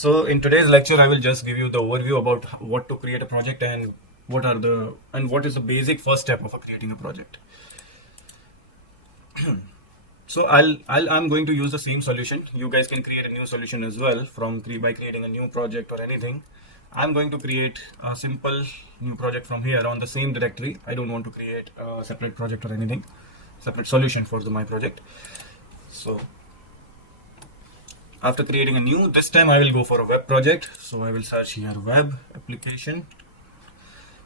So in today's lecture, I will just give you the overview about what to create a project and what is the basic first step of creating a project. So I'm going to use the same solution. You guys can create a new solution as well by creating a new project or anything. I'm going to create a simple new project from here on the same directory. I don't want to create a separate project or anything, separate solution for my project. So after creating a new, this time I will go for a web project. So I will search here web application.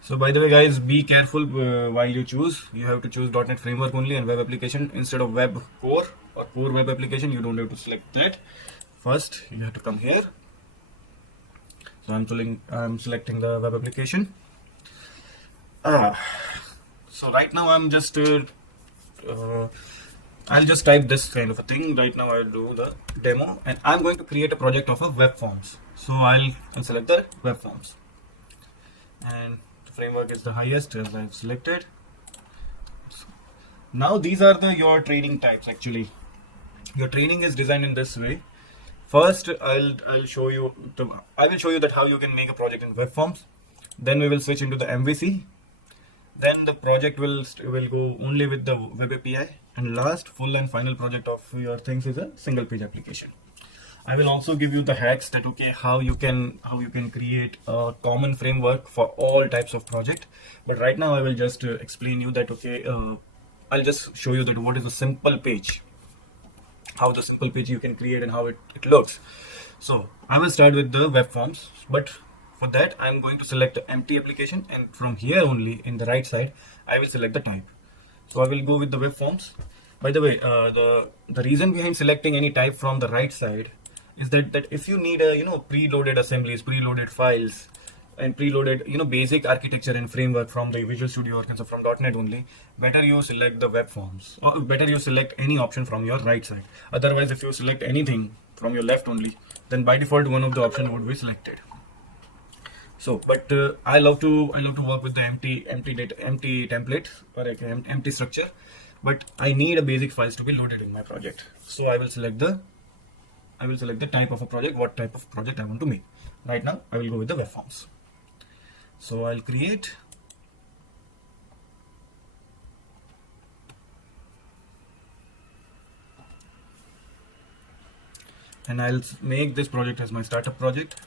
So by the way guys, be careful while you choose. You have to choose .NET framework only and web application instead of web core or core web application. You don't have to select that. First you have to come here. So I'm selecting the web application. So right now I'm just I'll just type this kind of a thing. Right now I'll do the demo and I'm going to create a project of a web forms. So I'll select the web forms and the framework is the highest as I've selected. Now these are your training types. Actually your training is designed in this way. First I'll show you that how you can make a project in web forms. Then we will switch into the MVC. Then the project will go only with the web API, and last full and final project of your things is a single page application. I will also give you the hacks that how you can create a common framework for all types of project. But right now I will just explain you that I'll just show you that what is a simple page, how the simple page you can create and how it looks. So I will start with the web forms, but for that I'm going to select the empty application, and from here only in the right side I will select the type. So I will go with the web forms. By the way, the reason behind selecting any type from the right side is that if you need a preloaded assemblies, preloaded files, and preloaded basic architecture and framework from the Visual Studio or from .NET only, better you select the web forms, or better you select any option from your right side. Otherwise, if you select anything from your left only, then by default one of the option would be selected. So, but I love to work with the empty template or empty structure, but I need a basic files to be loaded in my project. So I will select the type of a project, what type of project I want to make. Right now I will go with the web forms. So I'll create, and I'll make this project as my startup project.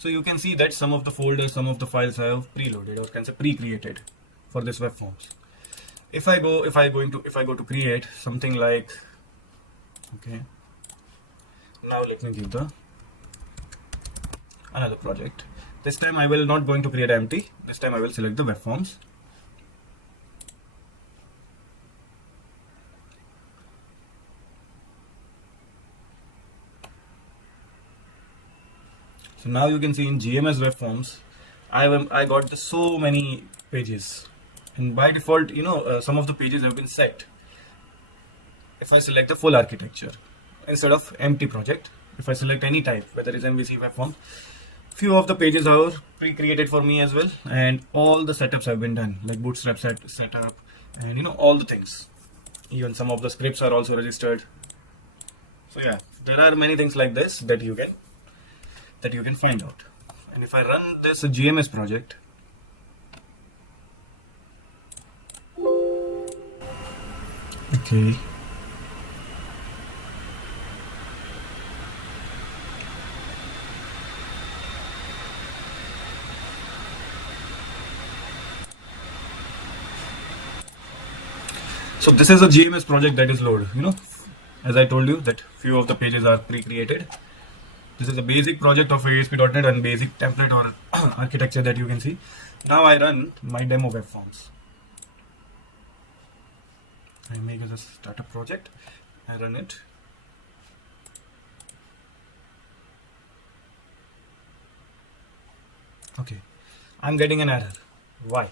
So you can see that some of the folders, some of the files I have preloaded or can say pre-created for this web forms. If I go to create something like, now let me give another project. This time I will not going to create empty. This time I will select the web forms. So now you can see in GMS web forms, I got so many pages, and by default, some of the pages have been set. If I select the full architecture instead of empty project, if I select any type, whether it's MVC web form, few of the pages are pre-created for me as well, and all the setups have been done, like bootstrap setup, and all the things. Even some of the scripts are also registered. So yeah, there are many things like this that you can find out. And if I run this GMS project, so this is a GMS project that is loaded. As I told you that few of the pages are pre-created. This is a basic project of ASP.NET and basic template or architecture that you can see. Now I run my demo web forms. I make as a startup project. I run it. I'm getting an error. Why?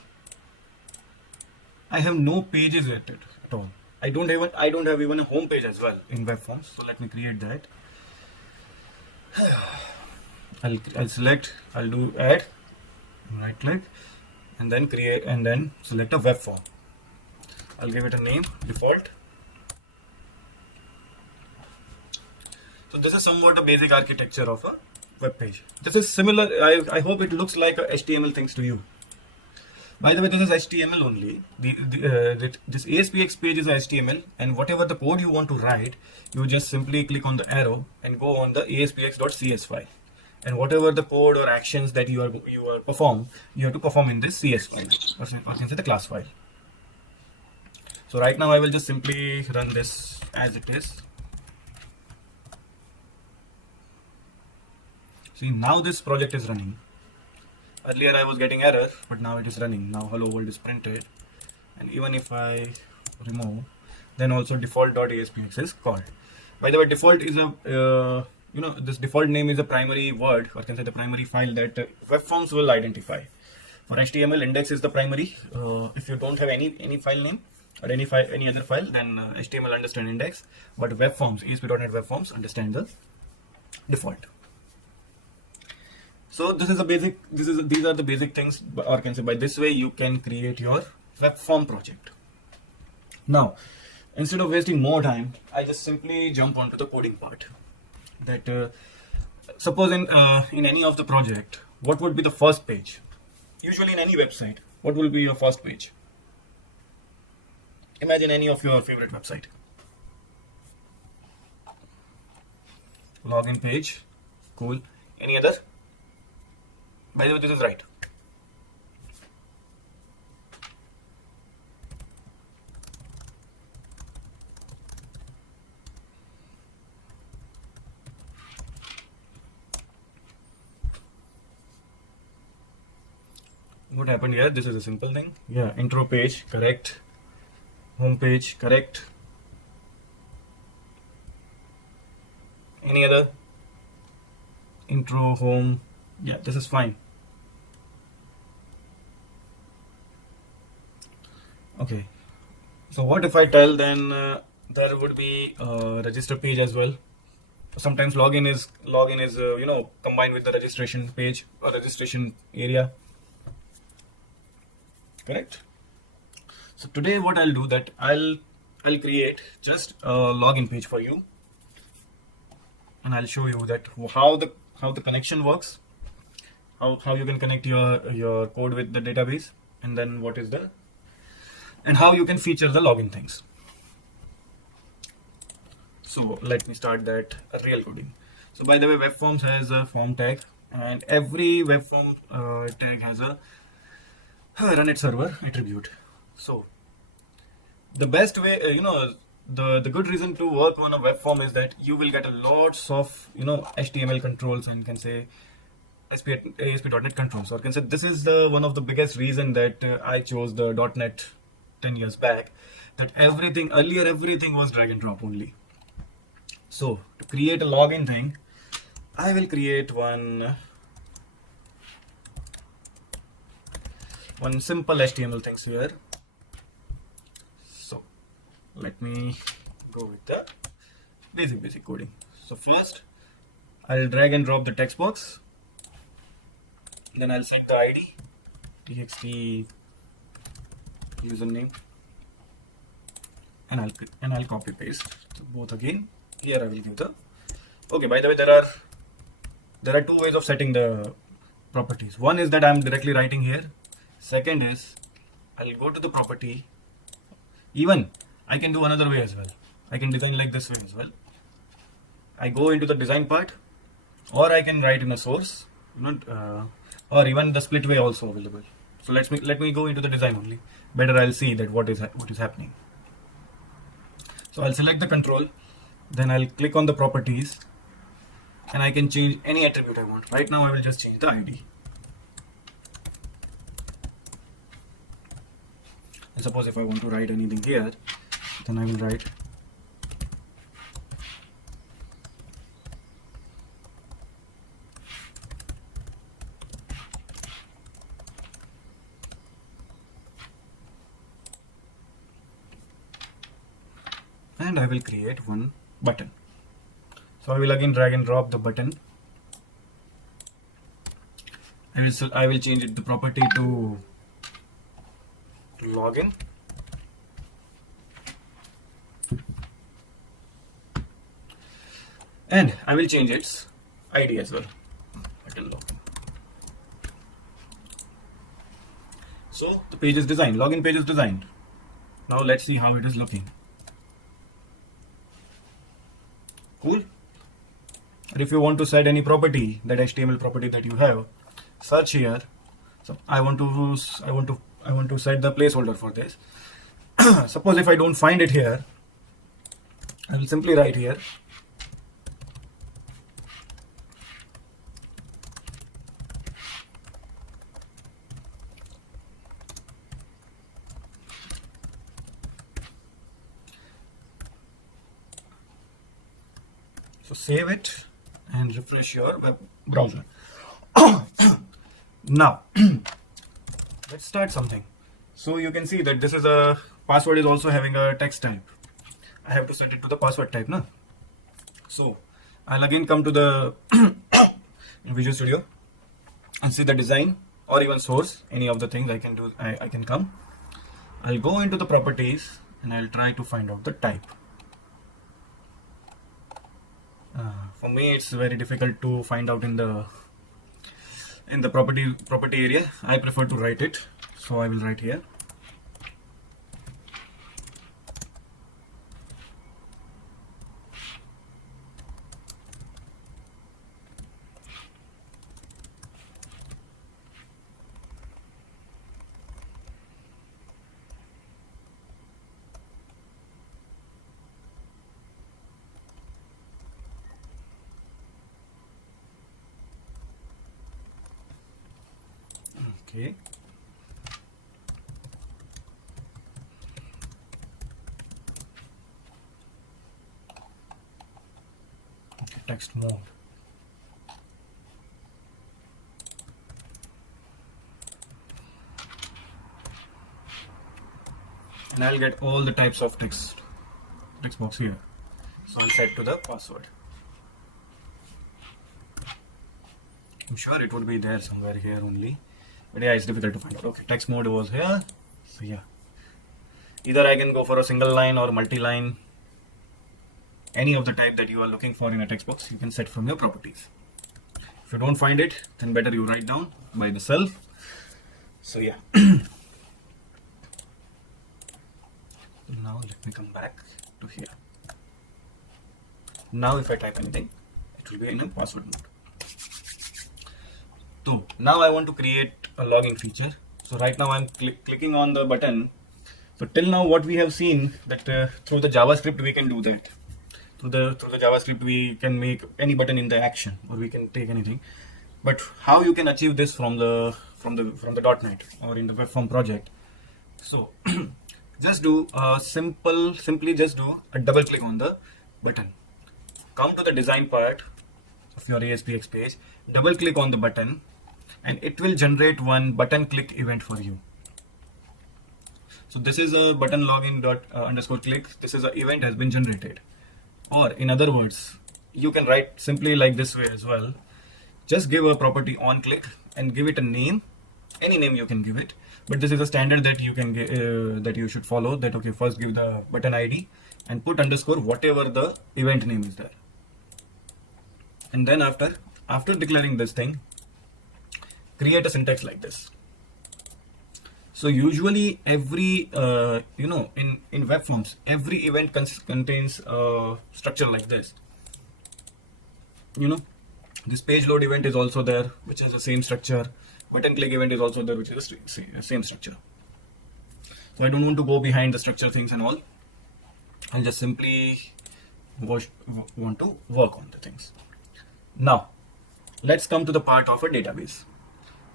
I have no pages at all. I don't have even a home page as well in web forms. So let me create that. I'll select, I'll do add, right click, and then create, and then select a web form. I'll give it a name, default. So this is somewhat a basic architecture of a web page. This is similar. I hope it looks like a HTML things to you. By the way, this is HTML only. This ASPX page is HTML, and whatever the code you want to write, you just simply click on the arrow and go on the ASPX.cs file. And whatever the code or actions that you are perform, you have to perform in this CS file, or can say the class file. So right now I will just simply run this as it is. See, now this project is running. Earlier I was getting error, but now it is running. Now hello world is printed, and even if I remove, then also default.aspx is called. By the way, default is a this default name is a primary word, or can say the primary file that web forms will identify. For HTML, index is the primary. If you don't have any file name or any other file, then HTML understand index, but web forms, ASP.NET web forms understand the default. So this is a basic. These are the basic things, or can say by this way you can create your web form project. Now, instead of wasting more time, I just simply jump onto the coding part. That suppose in any of the project, what would be the first page? Usually in any website, what will be your first page? Imagine any of your favorite website. Login page, cool. Any other? By the way, this is right. What happened here? This is a simple thing. Yeah, intro page, correct. Home page, correct. Any other? Intro, home. Yeah, this is fine. Okay. So what if I tell then there would be a register page as well. Sometimes login is combined with the registration page or registration area. Correct. So today what I'll do that I'll create just a login page for you, and I'll show you that how the connection works, how you can connect your code with the database, and then and how you can feature the login things. So let me start that real coding. So by the way, web forms has a form tag, and every web form tag has a run it server attribute. So the best way, the good reason to work on a web form is that you will get a lots of HTML controls, and can say ASP.NET controls, or can say this is the one of the biggest reason that I chose the .NET 10 years back, that everything was drag and drop only. So to create a login thing, I will create one simple HTML things here. So let me go with the basic coding. So first I'll drag and drop the text box, then I'll set the ID, txt username, and I'll copy paste both again. Here I will give the okay. By the way, there are two ways of setting the properties. One is that I'm directly writing here. Second is I'll go to the property. Even I can do another way as well. I can design like this way as well. I go into the design part, or I can write in a source, or even the split way also available. So let me go into the design only. Better I'll see that what is happening. So I'll select the control, then I'll click on the properties, and I can change any attribute I want. Right now I will just change the ID. And suppose if I want to write anything here, then I will write and I will create one button. So I will again drag and drop the button. I will change the property to login, and I will change its ID as well. button login. So the page is designed, login page is designed. Now let's see how it is looking. Cool. And if you want to set any property, that HTML property that you have, search here. So I want to set the placeholder for this. Suppose if I don't find it here, I will simply write here so save it and refresh your web browser. Now let's start something. So you can see that this is a password is also having a text type. I have to set it to the password type now. So I'll again come to the Visual Studio and see the design or even source, any of the things I can do. I can come. I'll go into the properties and I'll try to find out the type. For me, it's very difficult to find out in the property area. I prefer to write it, so I will write here. Okay. Okay, text mode. And I'll get all the types of text box here. So I'll set to the password. I'm sure it would be there somewhere here only. But yeah, it's difficult to find out. Okay, text mode was here. So yeah, either I can go for a single line or multi-line. Any of the type that you are looking for in a text box, you can set from your properties. If you don't find it, then better you write down by the self. So yeah. Now let me come back to here. Now if I type anything, it will be in a password mode. So now I want to create a login feature. So right now I'm clicking on the button. So till now what we have seen that through the JavaScript we can do that. Through the JavaScript we can make any button in the action, or we can take anything. But how you can achieve this from the .NET or in the web form project? So just do simply just do a double click on the button. Come to the design part of your ASPX page, double click on the button, and it will generate one button click event for you. So this is a button login underscore click. This is an event has been generated. Or in other words, you can write simply like this way as well. Just give a property on click and give it a name. Any name you can give it, but this is a standard that you can that you should follow. That okay, first give the button ID and put underscore whatever the event name is there. And then after declaring this thing, create a syntax like this. So usually every in web forms, every event contains a structure like this. This page load event is also there, which is the same structure. Button click event is also there, which is the same structure. So I don't want to go behind the structure things and all. I'll just simply want to work on the things. Now let's come to the part of a database.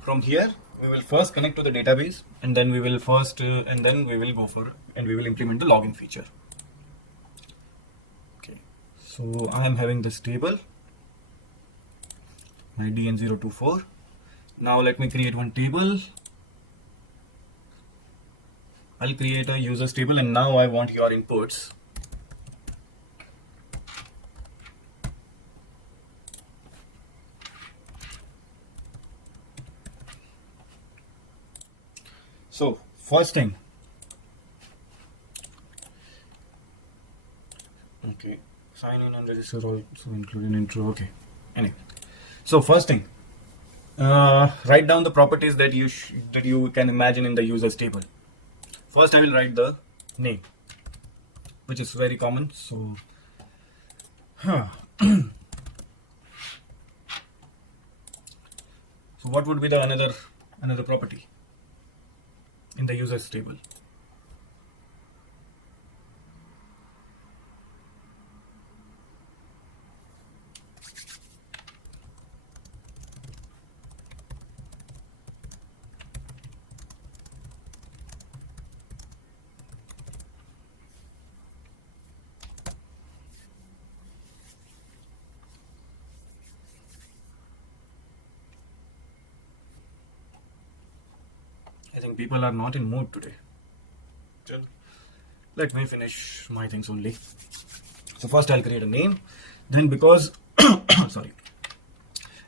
From here we will first connect to the database, and then we will implement the login feature. Okay, so I am having this table, my DN024. Now let me create one table. I'll create a users table, and now I want your inputs. So first thing, okay, sign in and register also including intro. Okay, anyway, so first thing, write down the properties that you can imagine in the users table. First, I will write the name, which is very common. So, so what would be the another property in the users table? I think people are not in mood today. So, let me finish my things only. So first I'll create a name. Then because sorry,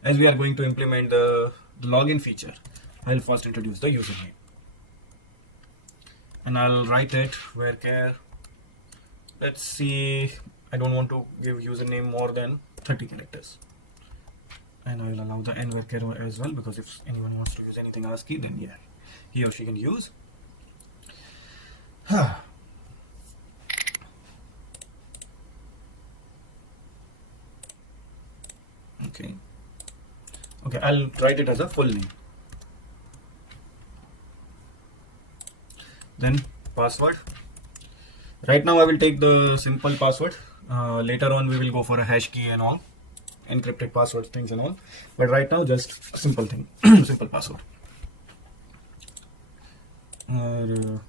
as we are going to implement the login feature, I'll first introduce the username. And I'll write it where let's see, I don't want to give username more than 30 characters. And I will allow the n where as well, because if anyone wants to use anything ASCII, then yeah, he or she can use. Okay, I'll write it as a full name. Then password. Right now I will take the simple password. Later on we will go for a hash key and all, encrypted passwords, things and all. But right now just simple thing, simple password. Name,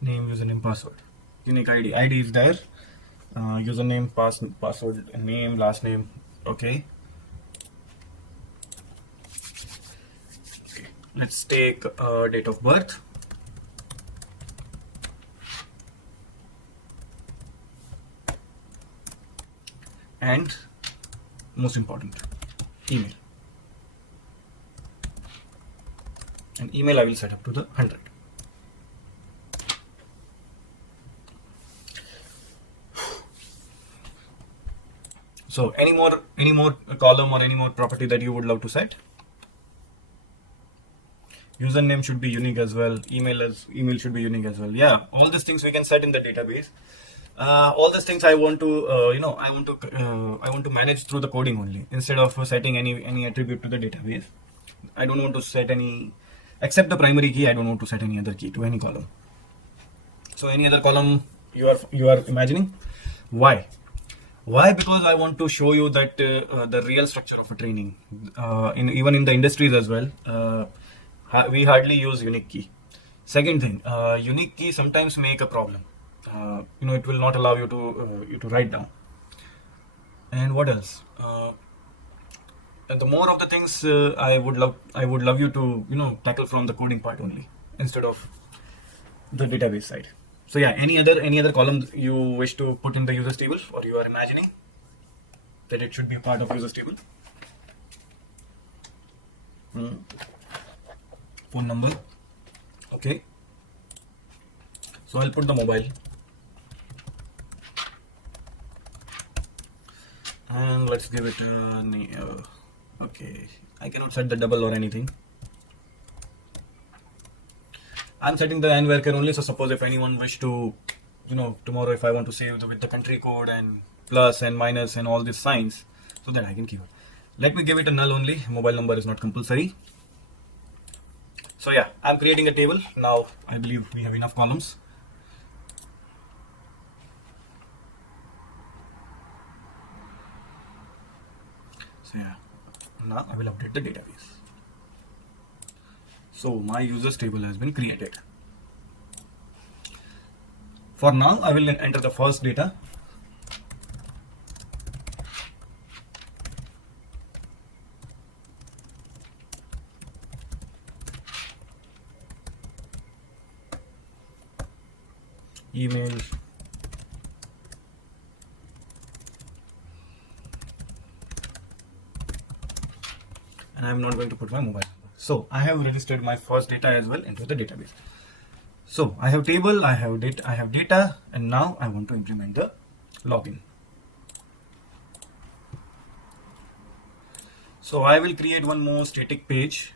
username, password. Unique ID. ID is there. Username, password, name, last name. Okay. Let's take date of birth. And most important, email. And email I will set up to the 100. So any more column or any more property that you would love to set? Username should be unique as well. Email should be unique as well. Yeah, all these things we can set in the database. All these things I want to I want to manage through the coding only, instead of setting any attribute to the database. I don't want to set any, except the primary key. I don't want to set any other key to any column. So any other column you are imagining? Why? Because I want to show you that the real structure of a training, even in the industries as well, we hardly use unique key. Second thing, unique key sometimes make a problem. It will not allow you to write down. And what else? And the more of the things I would love you to tackle from the coding part only, instead of the database side. So yeah, any other column you wish to put in the users table, or you are imagining that it should be a part of users table? Phone number. Okay. So I'll put the mobile. And let's give it a name. Okay, I cannot set the double or anything. I'm setting the n varchar only. So suppose if anyone wish to, tomorrow if I want to save with the country code and plus and minus and all these signs, so that I can keep it. Let me give it a null only. Mobile number is not compulsory. So yeah, I'm creating a table. Now I believe we have enough columns. So yeah, now I will update the database. So my users table has been created. For now, I will enter the first data. Email. And I'm not going to put my mobile number. So I have registered my first data as well into the database. So I have table, I have data, and now I want to implement the login. So I will create one more static page.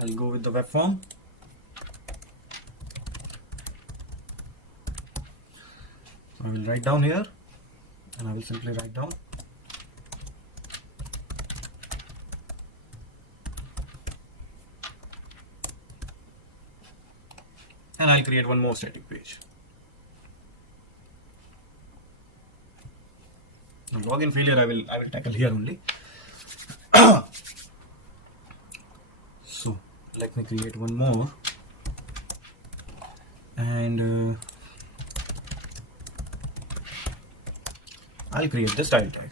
I'll go with the web form. I will write down here, and I will simply write down and I'll create one more static page. Now, login failure I will tackle here only. So let me create one more, and I'll create the style tag.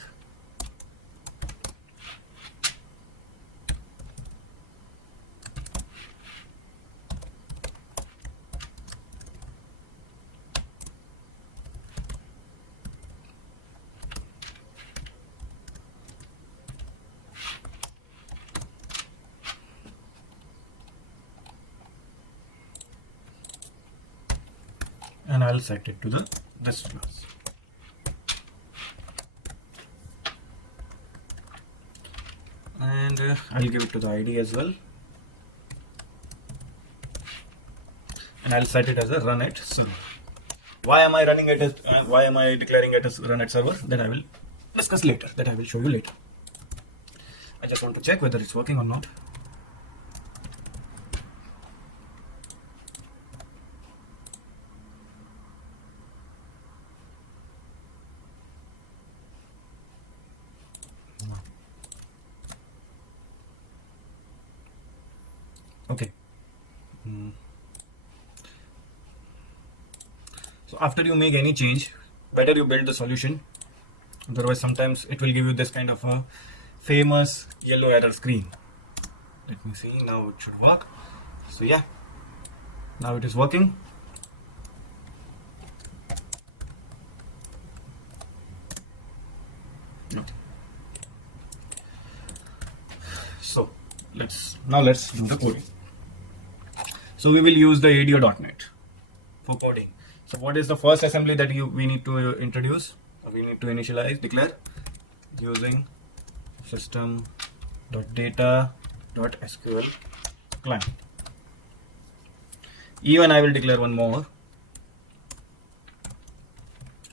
And I'll set it to this class. And I'll give it to the ID as well, and I'll set it as a run at server. Why am I running it as why am I declaring it as run at server? That I will discuss later. That I will show you later. I just want to check whether it's working or not. Okay. So after you make any change, better you build the solution. Otherwise, sometimes it will give you this kind of a famous yellow error screen. Let me see. Now it should work. So yeah, now it is working. Okay. So let's do the coding. So we will use the ADO.NET for coding. So what is the first assembly that we need to introduce? We need to initialize, declare using system.data.sql client. Even I will declare one more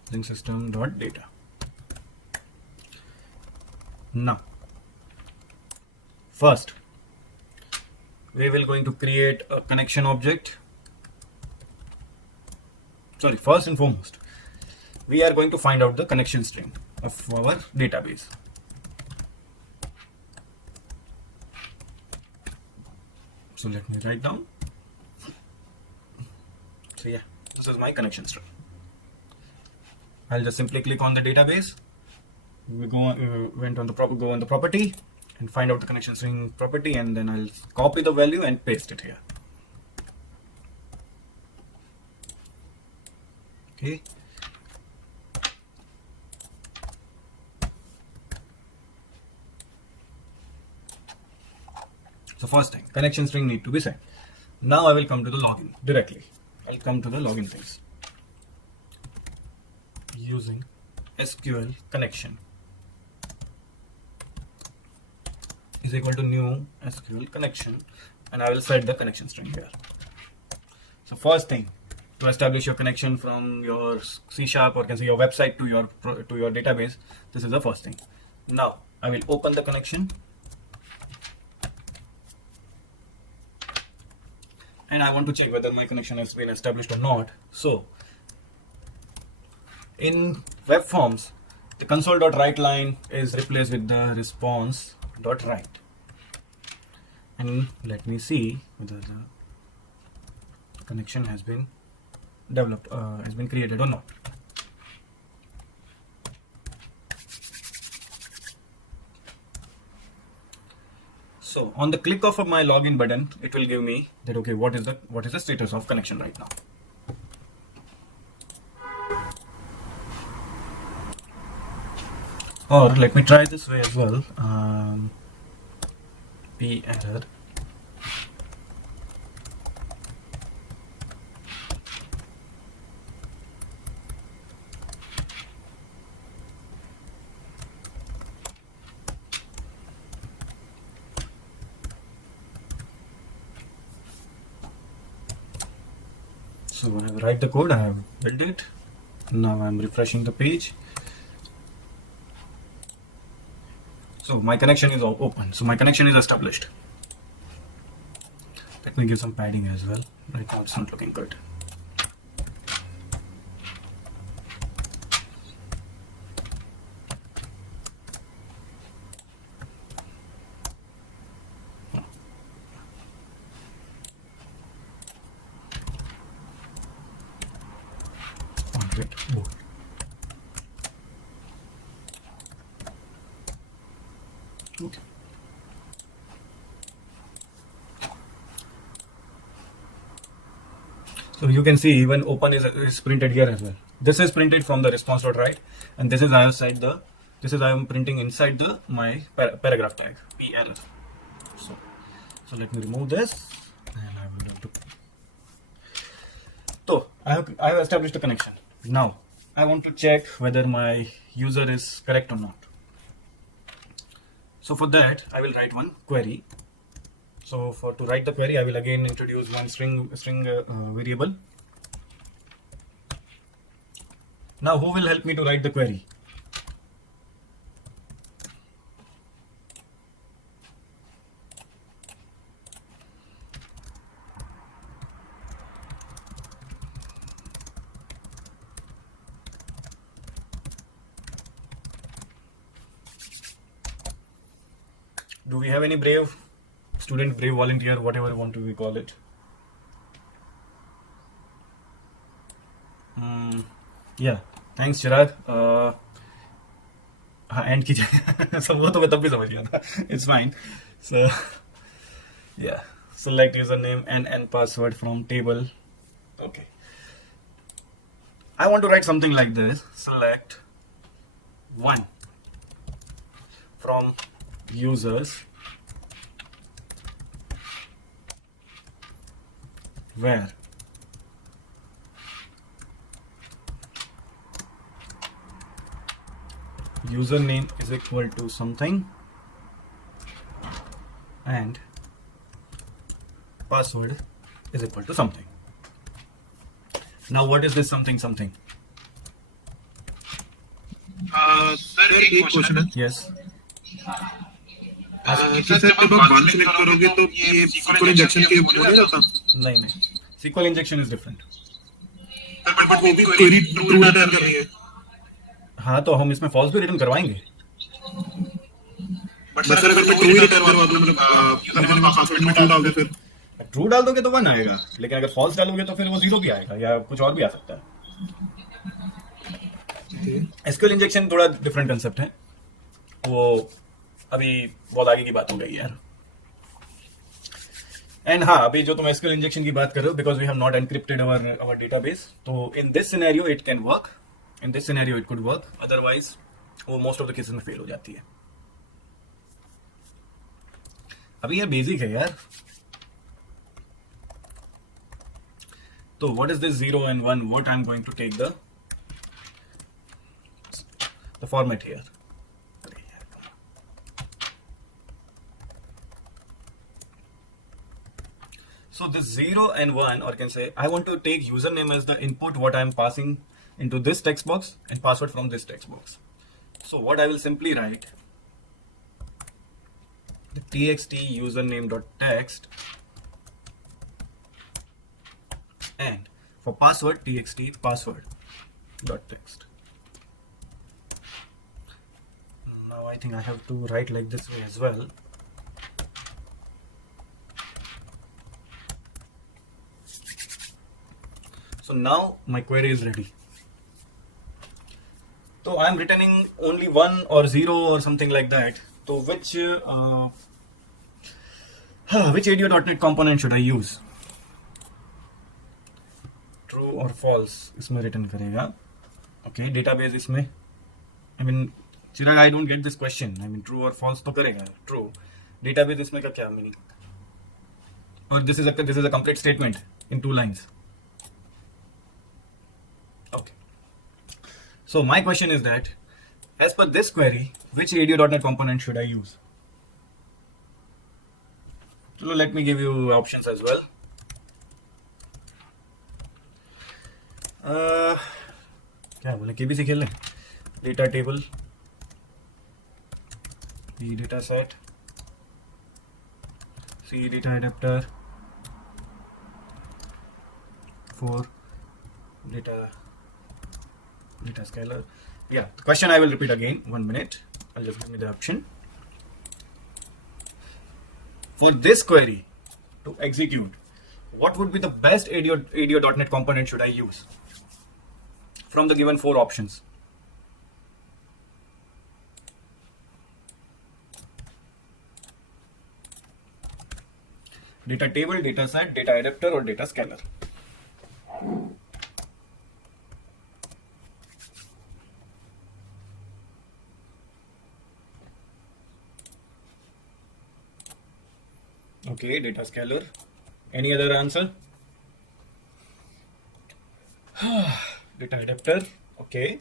using system.data. Now, first we will going to create a connection object. First and foremost, we are going to find out the connection string of our database. So let me write down. So yeah, this is my connection string. I'll just simply click on the database. We go on the property and find out the connection string property, and then I'll copy the value and paste it here. Okay. So first thing, connection string need to be set. Now I will come to the login directly. I'll come to the login phase using SQL connection is equal to new SQL connection, and I will set the connection string here. So first thing, to establish your connection from your C# or can say your website to your database, this is the first thing. Now I will open the connection, and I want to check whether my connection has been established or not. So in web forms, the console.write line is replaced with the response.write, and let me see whether the connection has been developed, has been created or not. So on the click of my login button, it will give me that okay, what is the status of connection right now. Or let me try this way as well. P error. So I have write the code, I have built it. Now I'm refreshing the page. So my connection is open. So my connection is established. Let me give some padding as well. Right now it's not looking good. Oh. Okay. So you can see even open is printed here as well. This is printed from the response.write, and this is I have set the I am printing inside the my paragraph tag PL. So let me remove this, and I will have to. So I have established a connection. Now I want to check whether my user is correct or not. So for that I will write one query. So to write the query, I will again introduce one string variable. Now who will help me to write the query? Do we have any brave student, brave volunteer, whatever you want to call it? Yeah, thanks Chirag. End कीजिए. So वो तो मैं तब भी समझ गया था. It's fine. So yeah, select username and password from table. Okay. I want to write something like this. Select one from users where username is equal to something and password is equal to something. Now what is this something? Sir एक question है. Yes. Sir जब आप one select करोगे तो ये SQL injection के बोलेगा था? नहीं. SQL injection is different. But वो भी क्वेरी ट्रू रिटर्न कर रही है. हाँ तो हम इसमें फॉल्स भी रिटर्न करवाएंगे. बट सर अगर मैं ट्रू रिटर्न करवा दूं मतलब यूजर का पासवर्ड में ट्रू डाल दे फिर ट्रू डाल दोगे तो 1 आएगा, लेकिन अगर फॉल्स डालोगे तो फिर वो 0 भी आएगा या कुछ और भी आ सकता है. SQL इंजेक्शन थोड़ा डिफरेंट कंसेप्ट है, वो अभी बहुत आगे की बात हो गई यार. एंड हाँ, अभी जो तुम SQL इंजेक्शन की बात कर रहे हो, because we have not encrypted our database, तो in this scenario it can work, in this scenario it could work, otherwise वो मोस्ट ऑफ द केसेस में फेल हो जाती है. अभी ये बेसिक है यार. तो what is this 0 and 1? What I am going to take the format here. So this 0 and 1, or can say I want to take username as the input what I am passing into this text box and password from this text box. So what I will simply write the txt username.text and for password txt password.text. Now I think I have to write like this way as well. So now my query is ready. So I am returning only 1 or 0 or something like that. So which ADO.NET component should I use? True or false इसमें return करेगा. Okay, database इसमें. I mean, Chirag, I don't get this question. I mean, true or false तो करेगा. True. Database इसमें का क्या meaning? Or this is a complete statement in 2 lines. Okay. So my question is that, as per this query, which ADO.NET component should I use? So let me give you options as well. क्या बोले, KBC खेल लें. Data table, B data set, C data adapter, 4 data scalar. Yeah, the question I will repeat again. 1 minute. I'll just give me the option. For this query to execute, what would be the best ADO.NET component should I use from the given 4 options? Data table, data set, data adapter, or data scalar? Okay, data scalar. Any other answer? Data adapter. Okay.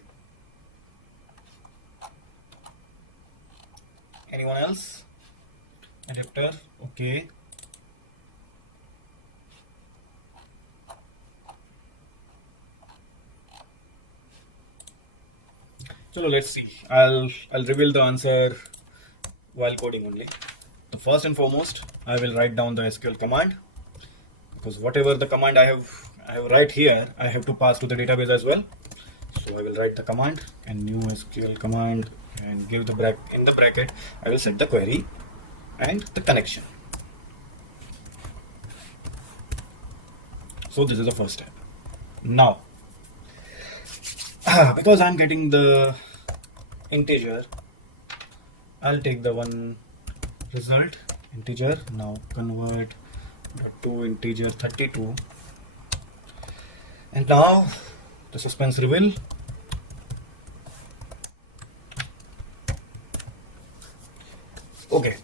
Anyone else? Adapter. Okay. So let's see. I'll reveal the answer while coding only. So first and foremost, I will write down the SQL command, because whatever the command I have right here, I have to pass to the database as well. So I will write the command and new SQL command and give the in the bracket I will set the query and the connection. So this is the first step. Now, because I'm getting the integer, I'll take the one result integer. Now convert to integer 32, and now the suspense reveal. Okay,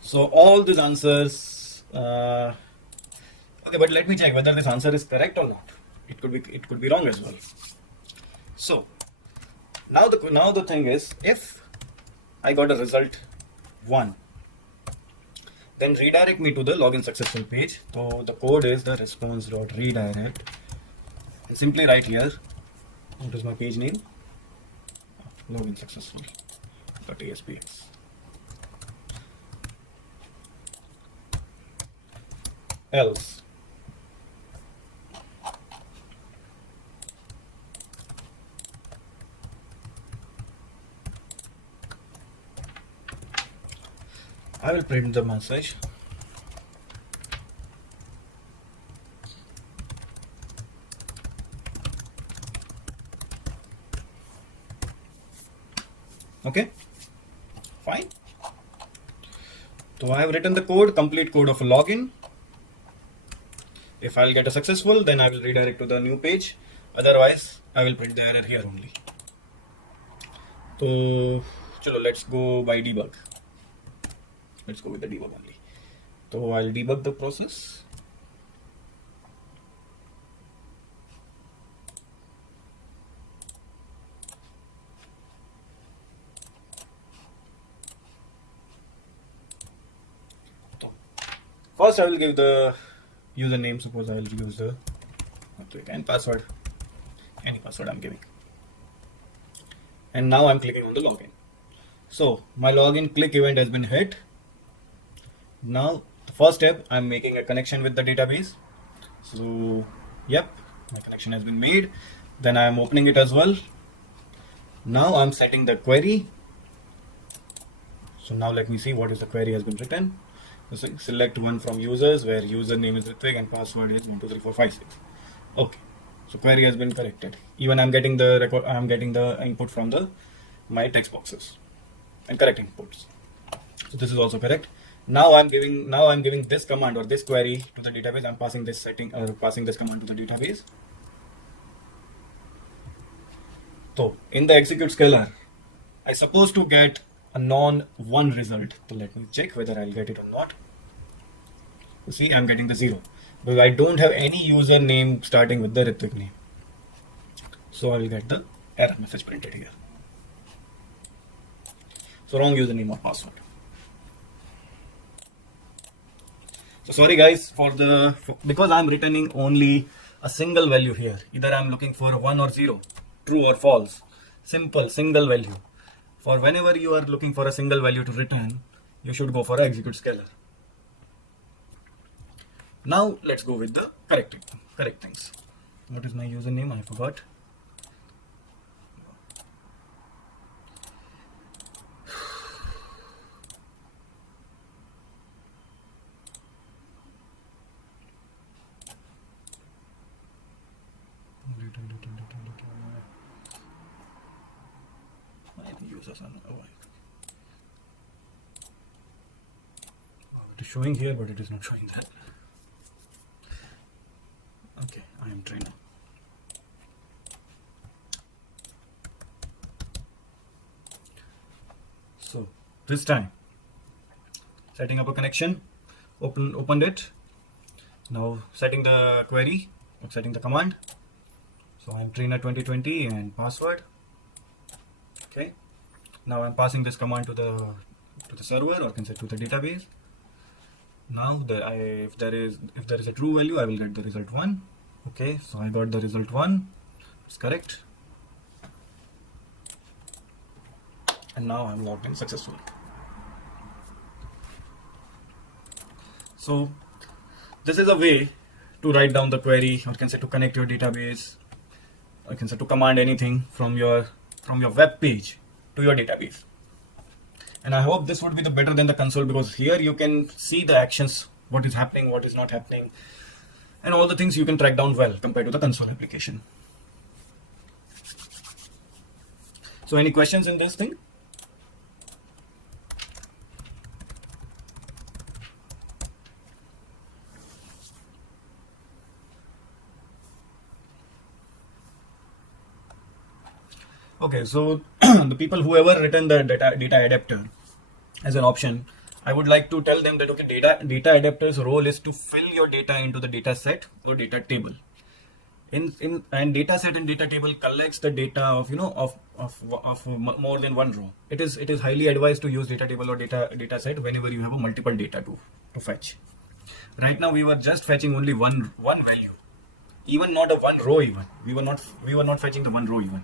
so all these answers. Okay, but let me check whether this answer is correct or not. It could be wrong as well. So now the thing is, if I got a result 1, then redirect me to the login successful page. So the code is the response.redirect, and simply write here, what is my page name? Login successful.aspx. Else I will print the message. Okay, fine. So I have written the code, complete code of a login. If I'll get a successful, then I will redirect to the new page. Otherwise, I will print the error here only. So, chalo, let's go by debug. Let's go with the debug only. So I'll debug the process. So first I will give the username. Suppose I will use the and password. Any password I'm giving. And now I'm clicking on the login. So my login click event has been hit. Now the first step, I'm making a connection with the database. So yep, my connection has been made. Then I'm opening it as well. Now I'm setting the query. So now let me see what is the query has been written. So select one from users where username is Ritvik and password is 123456. Okay, so query has been corrected. Even I'm getting the record. I'm getting the input from my text boxes and correct inputs. So this is also correct. Now I'm giving this command or this query to the database. I'm passing this command to the database. So in the execute scalar, I supposed to get a non-1 result. So let me check whether I'll get it or not. You see, I'm getting the 0 because I don't have any username starting with the Ritvik name. So I will get the error message printed here. So wrong username or password. So sorry guys because I'm returning only a single value here. Either I'm looking for a 1 or 0, true or false. Simple, single value. For whenever you are looking for a single value to return, you should go for a execute scalar. Now let's go with the correct things. What is my username? I forgot. It is showing here, but it is not showing that. Okay, I am trainer. So this time, setting up a connection, opened it. Now setting the query, or setting the command. So I'm trainer 2020 and password. Okay. Now I'm passing this command to the server, or can say to the database. Now if there is a true value, I will get the result 1. Okay, so I got the result 1. It's correct. And now I'm logged in successfully. So this is a way to write down the query, or can say to connect your database, or can say to command anything from your web page to your database. And I hope this would be better than the console, because here you can see the actions, what is happening, what is not happening, and all the things you can track down well compared to the console application. So any questions in this thing? Okay, so the people who ever written the data adapter as an option, I would like to tell them that okay, data adapter's role is to fill your data into the data set or data table. And data set and data table collects the data of more than one row. It is highly advised to use data table or data set whenever you have a multiple data to fetch. Right now we were just fetching only one value, even not a one row even. We were not fetching the one row even.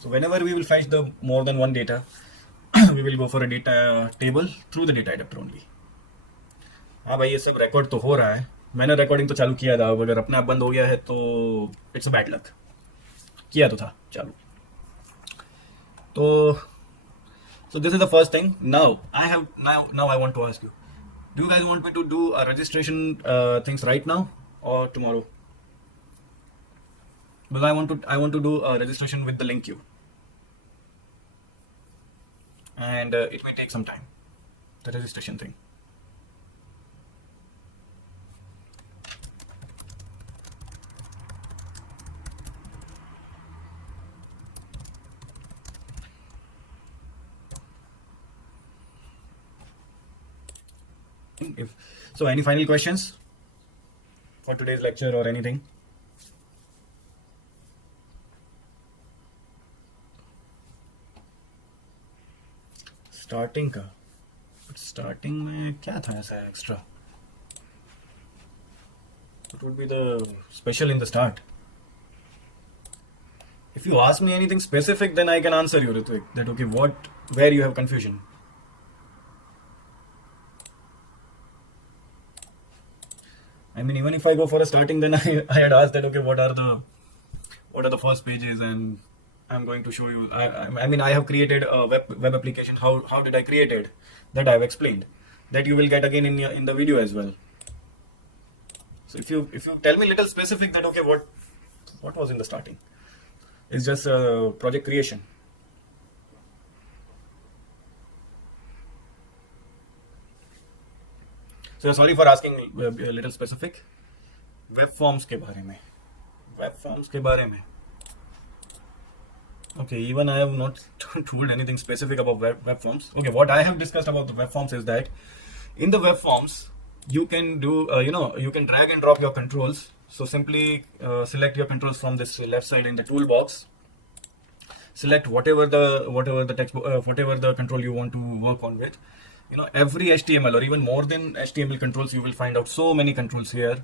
So whenever we will fetch the more than one data, we will go for a data table through the data adapter only. हाँ भाई, ये सब record तो हो रहा है. मैंने recording तो चालू किया था, अगर अपने आप बंद हो गया है तो इट्स अ बैड लक. किया तो था चालू. तो so this is the first thing. Now I want to ask you, do you guys want me to do a registration things right now or tomorrow? Because I want to do a registration with the link queue, and it may take some time, the registration thing. If so, any final questions for today's lecture or anything? Starting का, starting में क्या था ऐसा extra? What would be the special in the start? If you ask me anything specific, then I can answer you, Ritvik, that okay, where you have confusion. I mean, even if I go for a starting, then I had asked that okay, what are the first pages, and I'm going to show you. I mean, I have created a web application. How did I create it? That I have explained. That you will get again in the video as well. So if you tell me little specific that okay, what was in the starting? It's just project creation. So sorry for asking a little specific. Web forms के बारे में. Okay, even I have not told anything specific about web forms. Okay, what I have discussed about the web forms is that in the web forms you can do you can drag and drop your controls. So simply select your controls from this left side in the toolbox. Select whatever the text, whatever the control you want to work on with. Every HTML or even more than HTML controls, you will find out so many controls here.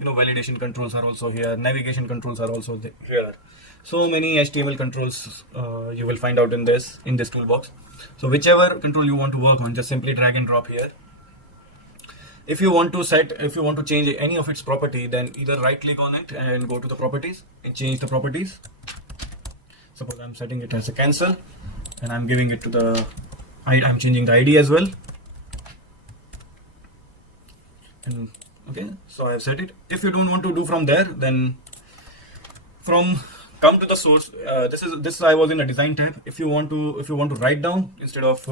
validation controls are also here, navigation controls are also here. So many HTML controls you will find out in this toolbox. So whichever control you want to work on, just simply drag and drop here. If you want to change any of its property, then either right click on it and go to the properties and change the properties. Suppose I'm setting it as a cancel and I'm giving it to I'm changing the ID as well. And okay, so I've set it. If you don't want to do from there, then come to the source. This I was in a design tab. If you want to write down instead of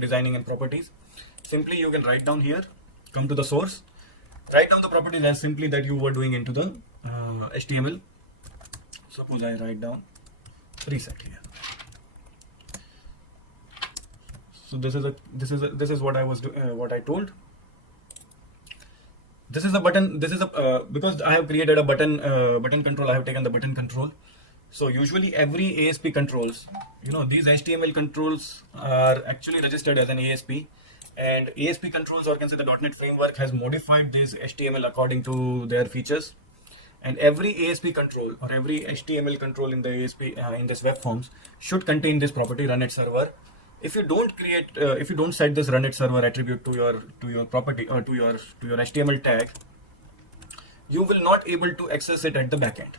designing in properties, simply you can write down here. Come to the source, write down the properties as simply that you were doing into the HTML. Suppose I write down reset here. So this is what I was what I told. This is a button. This is a because I have created a button control. I have taken the button control. So usually every ASP controls, these HTML controls are actually registered as an ASP, and ASP controls, or can say the .NET framework, has modified this HTML according to their features. And every ASP control or every HTML control in the ASP in this web forms should contain this property run it server. If you don't set this run it server attribute to your property or to your HTML tag, you will not able to access it at the backend.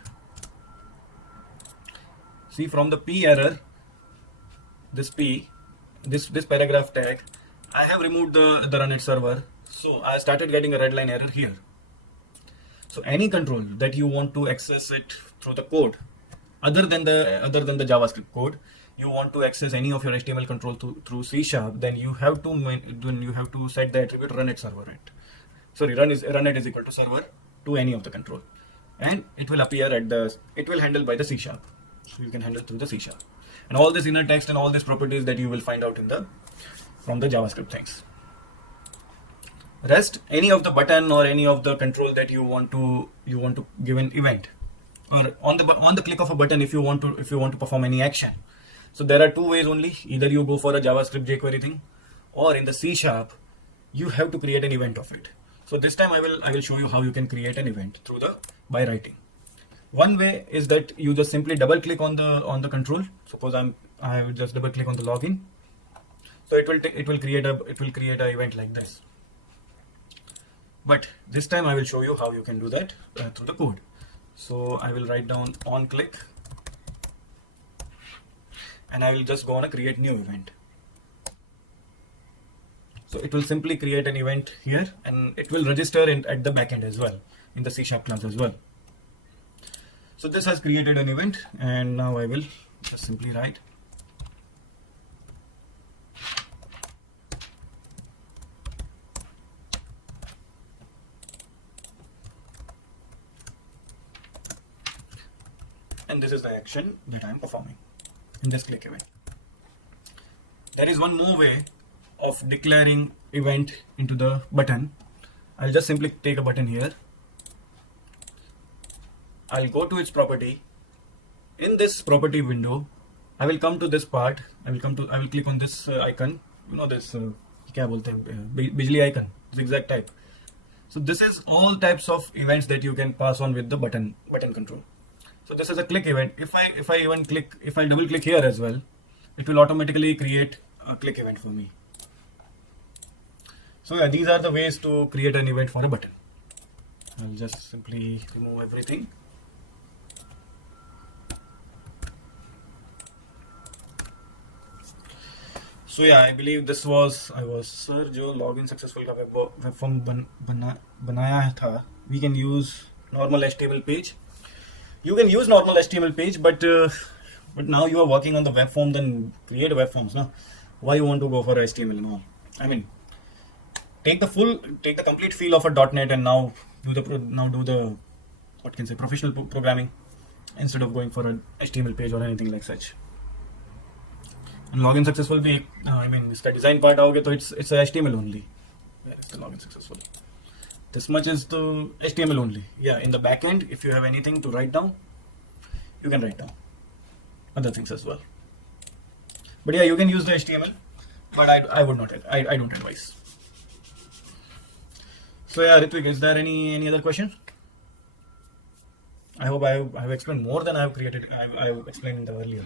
See, from the P error, this paragraph tag, I have removed the run it server, so I started getting a red line error here. So any control that you want to access it through the code, other than the JavaScript code, you want to access any of your HTML control through C#, then you have to set the attribute run it server. Run it is equal to server to any of the control, and it will appear it will handle by the C#. So you can handle through the C#, and all this inner text and all these properties that you will find out from the JavaScript things. Rest, any of the button or any of the control that you want to give an event, or on the click of a button, if you want to perform any action. So there are two ways only. Either you go for a JavaScript jQuery thing, or in the C# you have to create an event of it. So this time I will show you how you can create an event by writing. One way is that you just simply double click on the control. Suppose I will just double click on the login. So it will create a event like this. But this time I will show you how you can do that through the code. So I will write down on click, and I will just go on a create new event. So it will simply create an event here, and it will register at the backend as well, in the C# class as well. So this has created an event, and now I will just simply write and this is the action that I am performing in this click event. There is one more way of declaring event into the button. I'll just simply take a button here. I'll go to its property. In this property window, I will come to this part. I will click on this icon. This क्या बोलते हैं, बिजली icon, zigzag type. So this is all types of events that you can pass on with the button control. So this is a click event. If I double click here as well, it will automatically create a click event for me. So yeah, these are the ways to create an event for a button. I'll just simply remove everything. So yeah, I believe this was sir जो login successful का web form बनाया था. We can use normal HTML page. You can use normal HTML page, but now you are working on the web form, then create web forms. No, why you want to go for HTML and all? I mean, take the complete feel of a .NET and now do the what can say professional programming instead of going for an HTML page or anything like such. And login successful भी I mean इसका design part आओगे तो it's a HTML only. Where is the login successful? This much is the HTML only. Yeah, in the backend, if you have anything to write down, you can write down other things as well. But yeah, you can use the HTML, but I would not. I don't advise. So yeah, Ritvik, is there any other questions? I hope I have explained more than I have explained in the earlier.